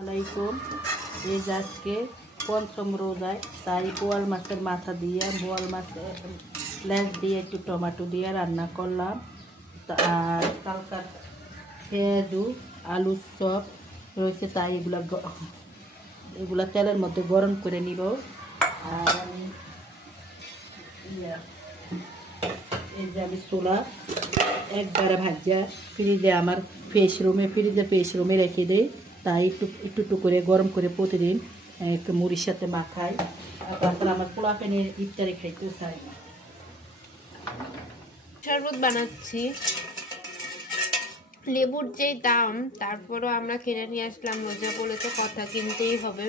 আলাইকুম। এই যে আজকে পঞ্চম রোজায়, তাই বোয়াল মাছের মাথা দিয়ে বোয়াল মাছের লেজ দিয়ে একটু টমেটো দিয়ে রান্না করলাম। আর কালকার পেঁয়াজু আলুর চপ রয়েছে, তাই এগুলা তেলের মধ্যে গরম করে নিব। আর আমি এই যে আমি চুলা একবারে ভাজা আমার ফ্রিজের পেশ রুমে রেখে দিই। তাই একটু করে গরম করে প্রতিদিন মুড়ির সাথে মাখাই। আর তারপর আমার পোলা প্যানের ইফতারি খাইতে চাই। শরবত বানাচ্ছি। লেবুর যে দাম, তারপরও আমরা কিনে নিয়ে আসলাম। রোজা বলে তো কথা, কিনতেই হবে।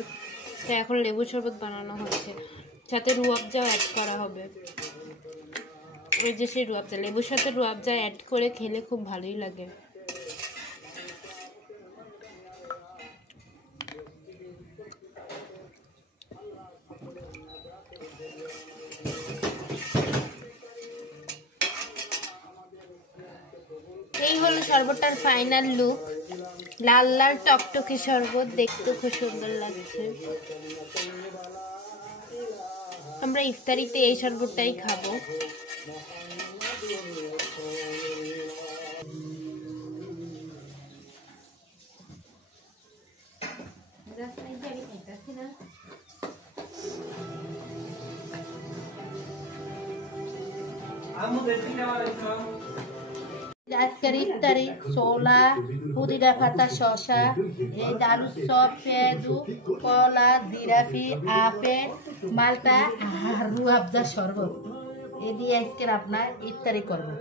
তো এখন লেবুর শরবত বানানো হচ্ছে, সাথে রুয়াবজাও অ্যাড করা হবে। ওই যে সেই রুয়াবজা, লেবুর সাথে রুয়াবজা অ্যাড করে খেলে খুব ভালোই লাগে। এই হলো শরবতটার ফাইনাল লুক। লাল লাল টকটকে শরবত, দেখতে খুব সুন্দর লাগছে। আমরা ইফতারিতে এই শরবতটাই খাবো। আজকের ইফতারি ছোলা, পুদিনা পাতা, শসা, এই আলুর চপ, পেঁয়াজু, কলা, জিরাফি, আপেল, মালটা আর রুয়াবজা শরবত, এই দিয়ে আজকের আপনার ইফতারি করবো।